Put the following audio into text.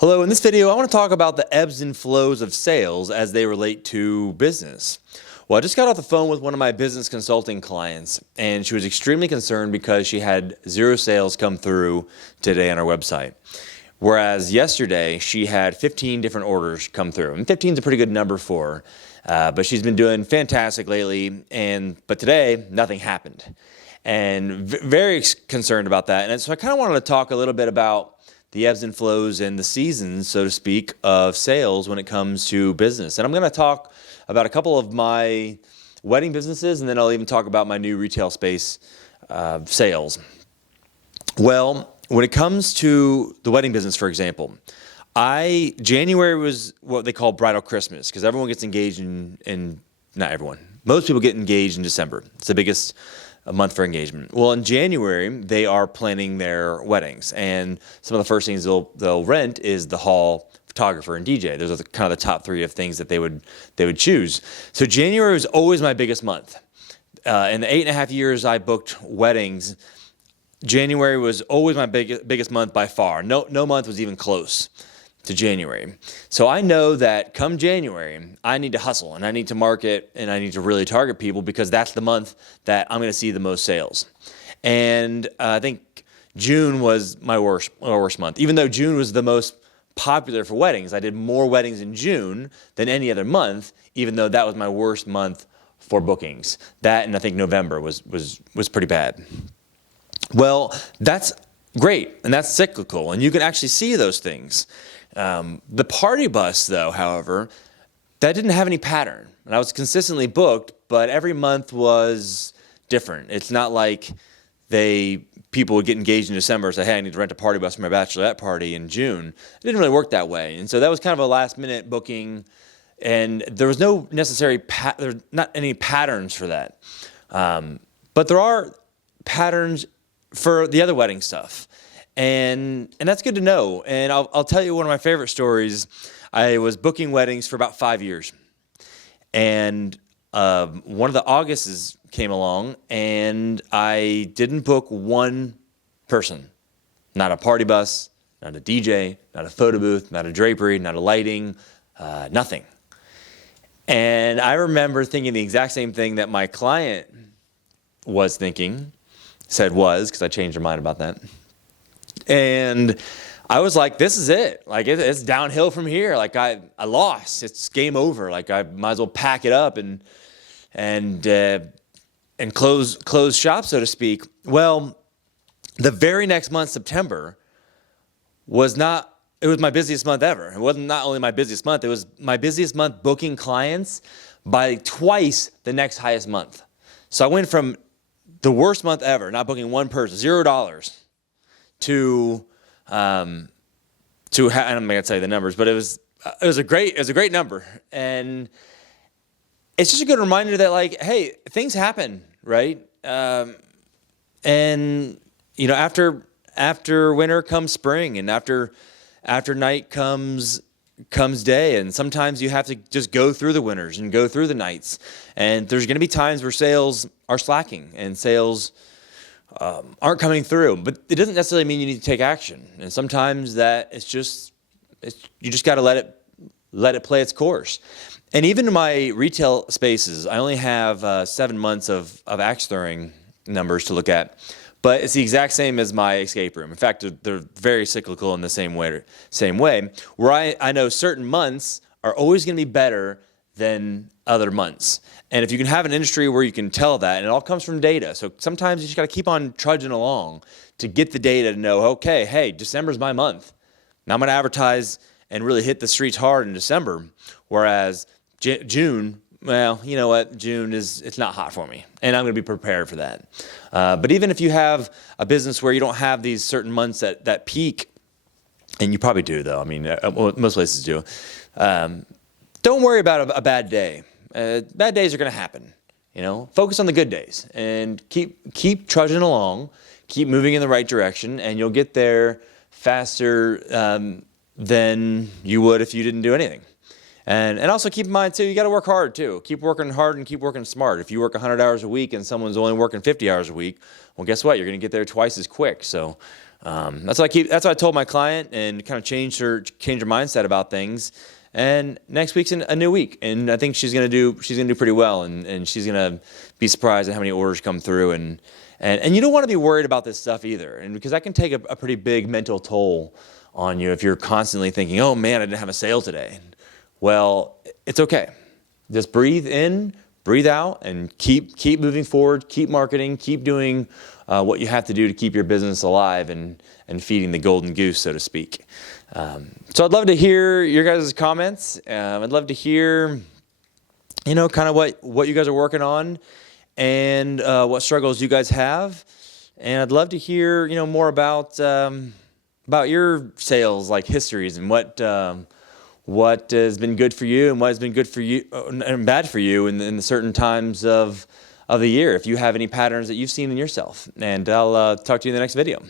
Hello, in this video I want to talk about the ebbs and flows of sales as they relate to business. Well, I just got off the phone with one of my business consulting clients, and she was extremely concerned because she had 0 sales come through today on her website. Whereas yesterday she had 15 different orders come through, and 15 is a pretty good number for her. But she's been doing fantastic lately, but today nothing happened. And very concerned about that. And so I kind of wanted to talk a little bit about the ebbs and flows and the seasons, so to speak, of sales when it comes to business. And I'm going to talk about a couple of my wedding businesses, and then I'll even talk about my new retail space sales. Well, when it comes to the wedding business, for example, January was what they call bridal Christmas, because everyone gets engaged not everyone, most people get engaged in December. It's the biggest month for engagement. Well, in January, they are planning their weddings, and some of the first things they'll rent is the hall, photographer, and DJ. Those are kind of the top 3 of things that they would choose. So January was always my biggest month. In the 8.5 years I booked weddings, January was always my biggest month by far. No month was even close to January. So I know that come January, I need to hustle and I need to market and I need to really target people, because that's the month that I'm going to see the most sales. And I think June was my worst month. Even though June was the most popular for weddings, I did more weddings in June than any other month, even though that was my worst month for bookings. That, and I think November was pretty bad. Well, that's great, and that's cyclical, and you can actually see those things. The party bus, though, however, that didn't have any pattern. And I was consistently booked, but every month was different. It's not like people would get engaged in December and say, hey, I need to rent a party bus for my bachelorette party in June. It didn't really work that way. And so that was kind of a last-minute booking, and there was no necessary there's not any patterns for that. But there are patterns for the other wedding stuff. And that's good to know. And I'll tell you one of my favorite stories. I was booking weddings for about 5 years. And one of the Augusts came along, and I didn't book one person. Not a party bus, not a DJ, not a photo booth, not a drapery, not a lighting, nothing. And I remember thinking the exact same thing that my client was thinking, because I changed her mind about that. And I was like, this is it. Like, it's downhill from here. Like, I lost. It's game over. Like, I might as well pack it up and close shop, so to speak. Well, the very next month, September, it was my busiest month ever. It wasn't not only my busiest month, it was my busiest month booking clients by twice the next highest month. So I went from the worst month ever, not booking one person, $0, to and I'm not gonna tell you the numbers, but it was a great number, and it's just a good reminder that, like, hey, things happen, right? And you know, after winter comes spring, and after night comes day, and sometimes you have to just go through the winters and go through the nights, and there's going to be times where sales are slacking and sales aren't coming through, but it doesn't necessarily mean you need to take action. And sometimes you just got to let it play its course. And even in my retail spaces, I only have 7 months of axe throwing numbers to look at, but it's the exact same as my escape room. In fact, they're very cyclical in the same way, where I know certain months are always going to be better than other months. And if you can have an industry where you can tell that, and it all comes from data. So sometimes you just got to keep on trudging along to get the data to know, okay, hey, December's my month. Now I'm going to advertise and really hit the streets hard in December. Whereas June, well, you know what? June it's not hot for me, and I'm going to be prepared for that. But even if you have a business where you don't have these certain months that peak, and you probably do, though. I mean, most places do. Don't worry about a bad day. Bad days are going to happen. You know, focus on the good days and keep trudging along, keep moving in the right direction, and you'll get there faster than you would if you didn't do anything. And also keep in mind, too, you got to work hard, too. Keep working hard and keep working smart. If you work 100 hours a week and someone's only working 50 hours a week, well, guess what? You're going to get there twice as quick. So That's what I told my client, and kind of change her mindset about things. And next week's a new week, and I think she's gonna do pretty well, and she's gonna be surprised at how many orders come through. And you don't want to be worried about this stuff either, and because that can take a pretty big mental toll on you if you're constantly thinking, oh man, I didn't have a sale today. Well, it's okay. Just breathe in, breathe out, and keep moving forward, keep marketing, keep doing what you have to do to keep your business alive and feeding the golden goose, so to speak. So I'd love to hear your guys' comments. I'd love to hear, kind of what you guys are working on and what struggles you guys have. And I'd love to hear, more about your sales, like histories, and what has been good for you and what has been good for you and bad for you in the certain times of the year. If you have any patterns that you've seen in yourself. And I'll talk to you in the next video.